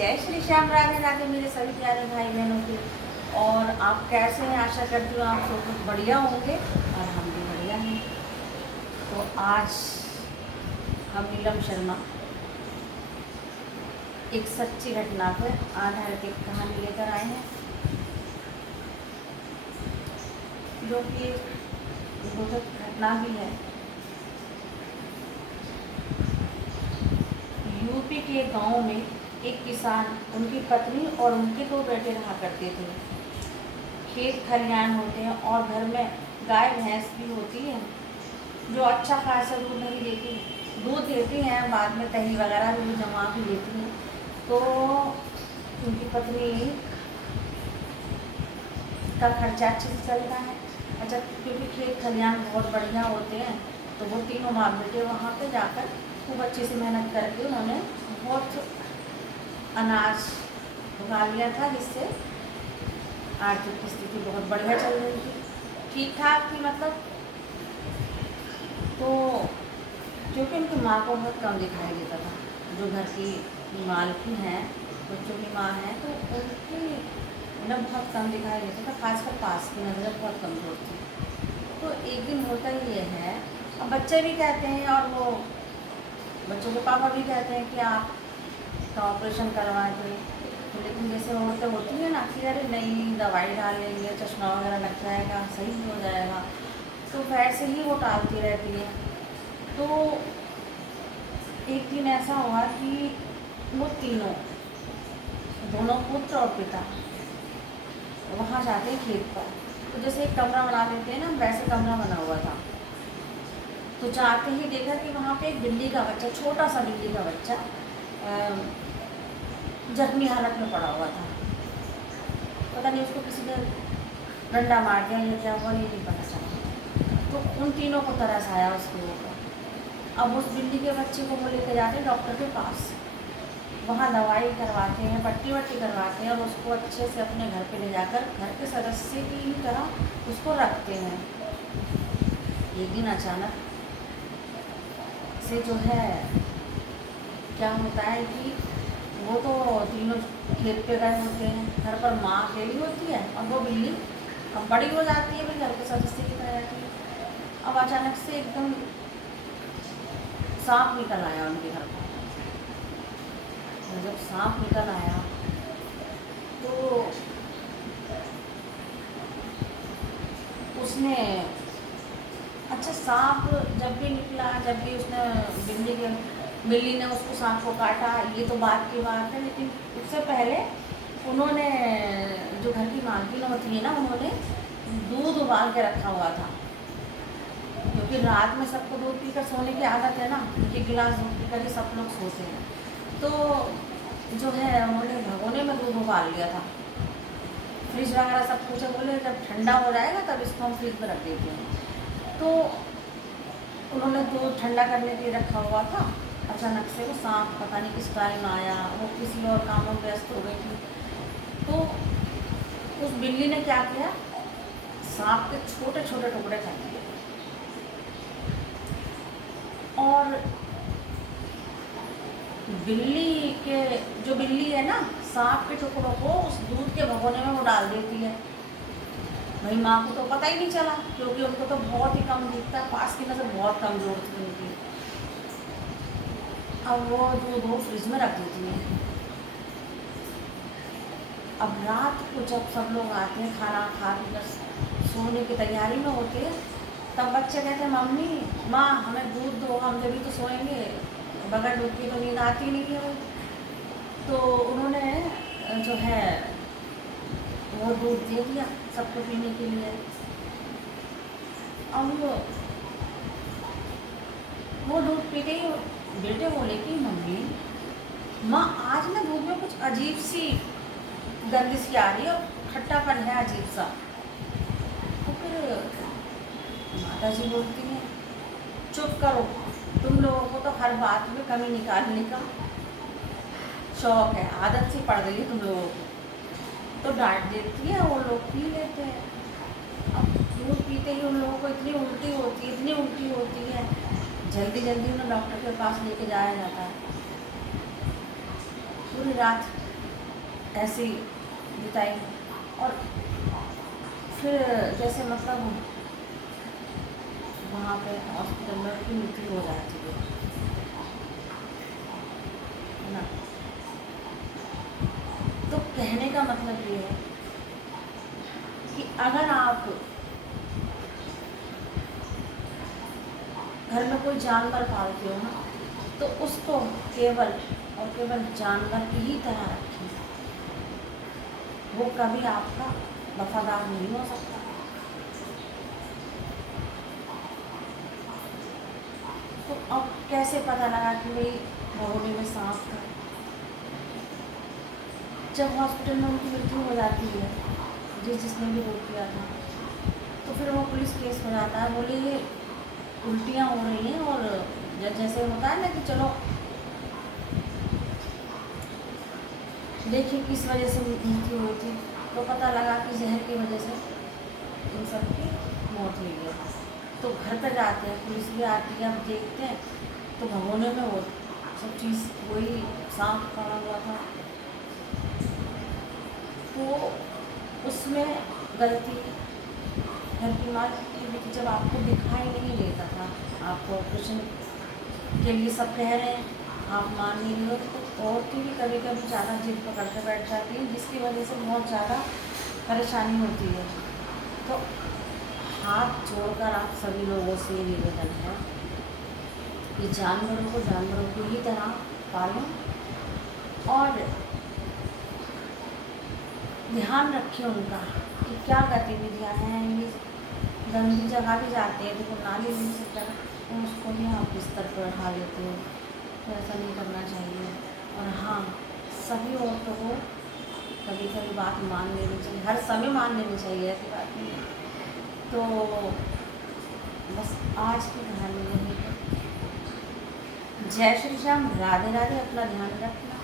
जय श्री श्याम, राधे राधे मेरे सभी प्यारे भाई बहनों के। और आप कैसे हैं? आशा करती हूँ आप सब कुछ बढ़िया होंगे और हम भी बढ़िया हैं। तो आज हम नीलम शर्मा एक सच्ची घटना पर आधारित एक कहानी लेकर आए हैं, जो कि दुखद घटना भी है। यूपी के गांव में एक किसान, उनकी पत्नी और उनके 2 बेटे रहा करते थे। खेत खलिहान होते हैं और घर में गाय भैंस भी होती है, जो अच्छा खासा दूध नहीं देती, दूध देती हैं, बाद में दही वगैरह भी जमा भी देती हैं। तो उनकी पत्नी का खर्चा अच्छे से चलता है। अच्छा, क्योंकि खेत खलिहान बहुत बढ़िया होते हैं, तो वो तीनों माँ बेटे वहाँ पे जाकर खूब अच्छे से मेहनत करके उन्होंने बहुत अनाज उगा लिया था, जिससे आर्थिक स्थिति बहुत बढ़िया चल रही थी, ठीक ठाक थी मतलब। तो क्योंकि उनकी माँ को बहुत कम दिखाई देता था, जो घर की मालकिन है, बच्चों की माँ है, तो उनकी उन्हें बहुत कम दिखाई देता था, खासकर पास की नज़र बहुत कमज़ोर थी। तो एक दिन होता ही ये है, अब बच्चे भी कहते हैं और वो बच्चों के पापा भी कहते हैं कि आप का ऑपरेशन करवा दें। तो लेकिन जैसे औरतें होती हैं ना कि अरे नहीं, दवाई डाल लेंगे, चश्मा वगैरह लग जाएगा, सही हो जाएगा, तो वैसे ही वो टालती रहती है। तो एक दिन ऐसा हुआ कि वो तीनों, दोनों पुत्र और पिता वहाँ जाते हैं खेत पर। तो जैसे एक कमरा बना लेते हैं ना, वैसे कमरा बना हुआ था। तो जाते ही देखा कि वहाँ पे एक बिल्ली का बच्चा, छोटा सा बिल्ली का बच्चा जख्मी हालत में पड़ा हुआ था। पता नहीं उसको किसी ने डंडा मार दिया या क्या हुआ, ये नहीं पता चला। तो उन तीनों को तरस आया उसके ऊपर। अब उस बिल्ली के बच्चे को वो लेके जाते हैं डॉक्टर के पास, वहाँ दवाई करवाते हैं, पट्टी वट्टी करवाते हैं और उसको अच्छे से अपने घर पे ले जाकर घर के सदस्य की तरह उसको रखते हैं। एक दिन अचानक से जो है क्या होता है कि वो तो तीनों खेत पे गए होते हैं, घर पर माँ अकेली होती है और वो बिल्ली अब बड़ी हो जाती है, भाई घर के सदस्य की तरह रहती है। अब अचानक से एकदम सांप निकल आया उनके घर पर। जब सांप निकल आया तो उसने, अच्छा सांप जब भी निकला, जब भी उसने बिल्ली ने उसको सांप को काटा, ये तो बात की बात है, लेकिन उससे पहले उन्होंने, जो घर की मालकिन होती है ना, उन्होंने दूध उबाल के रखा हुआ था, क्योंकि रात में सबको दूध पीकर सोने की आदत है ना, एक गिलास दूध पीकर ही सब लोग सोते हैं। तो जो है उन्होंने भगोने में दूध उबाल लिया था, फ्रिज वगैरह सब कुछ है, बोले जब ठंडा हो जाएगा तब इसको हम फ्रिज में रख देते हैं। तो उन्होंने दूध ठंडा करने के लिए रखा हुआ था। अचानक से वो सांप पता नहीं किस टाइम आया, वो किसी और कामों में व्यस्त हो गई थी। तो उस बिल्ली ने क्या किया, सांप के छोटे छोटे टुकड़े कर दिए और जो बिल्ली है ना, सांप के टुकड़ों को उस दूध के भगोने में वो डाल देती है। भाई माँ को तो पता ही नहीं चला, क्योंकि उनको तो बहुत ही कम दिखता है, पास की नज़र बहुत कमजोर थी उनकी। अब वो दूध वो फ्रिज में रख देती है। अब रात को जब सब लोग आते हैं, खाना खा पीकर सोने की तैयारी में होते हैं, तब बच्चे कहते हैं मम्मी, माँ हमें दूध दो, हम जब भी तो सोएंगे, बगैर दूध की तो नींद आती नहीं है। तो उन्होंने जो है वो दूध दे दिया सबको पीने के लिए। अब वो दूध पीते ही बेटे बोले कि मम्मी, माँ आज ना दूध में कुछ अजीब सी गंध सी आ रही है और खट्टापन है अजीब सा। तो फिर माता जी बोलती हैं, चुप करो, तुम लोगों को तो हर बात में कमी निकालने का शौक है, आदत सी पड़ गई है तुम लोगों को। तो डांट देती है, वो लोग पी लेते हैं। अब दूध पीते ही उन लोगों को इतनी उल्टी होती है, जल्दी उन्हें डॉक्टर के पास लेके जाया जाता है। पूरी रात ऐसी बिताई। और फिर जैसे मतलब वहाँ पे हॉस्पिटल में उनकी मृत्यु हो जाती है ना। तो कहने का मतलब ये है कि अगर आप घर में कोई जानवर पालते हो ना, तो उसको केवल और केवल जानवर की ही तरह रखें। वो कभी आपका वफादार नहीं हो सकता। तो अब कैसे पता लगा कि भाई भगोने में सांप था? जब हॉस्पिटल में उनकी मृत्यु हो जाती है, जिसने भी रोक किया था, तो फिर वो पुलिस केस हो जाता है। बोले ये उल्टियाँ हो रही हैं, और जैसे होता है ना कि चलो देखिए किस वजह से मृत्यु हुई थी, तो पता लगा कि जहर की वजह से इन सब की मौत हुई है। तो घर पर जाते हैं, पुलिस भी आती है, अब देखते हैं तो भगोने में वो सब चीज़ वही सांप पड़ा हुआ था। तो उसमें गलती घर की माँ की भी थी। जब आपको दिखाई नहीं देता था, आपको ऑपरेशन के लिए सब कह रहे हैं, आप मान नहीं रहे हो, तो औरतें भी कभी कभी ज़्यादा जिद पकड़ के बैठ जाती हैं, जिसकी वजह से बहुत ज़्यादा परेशानी होती है। तो हाथ जोड़कर आप सभी लोगों से निवेदन है कि जानवरों को जानवरों की ही तरह पालें, और ध्यान रखें उनका कि क्या गतिविधियाँ हैं। ये गंदी जगह भी जाते हैं, देखो नाली में सब जगह, तो उसको भी आप बिस्तर पर उठा देते हो, तो ऐसा नहीं करना चाहिए। और हाँ, सभी औरतों को कभी कभी बात मान लेनी चाहिए, हर समय मान लेनी चाहिए, ऐसी बात नहीं है। तो बस आज की कहानी यही है। जय श्री राम, राधे राधे। अपना ध्यान रखना।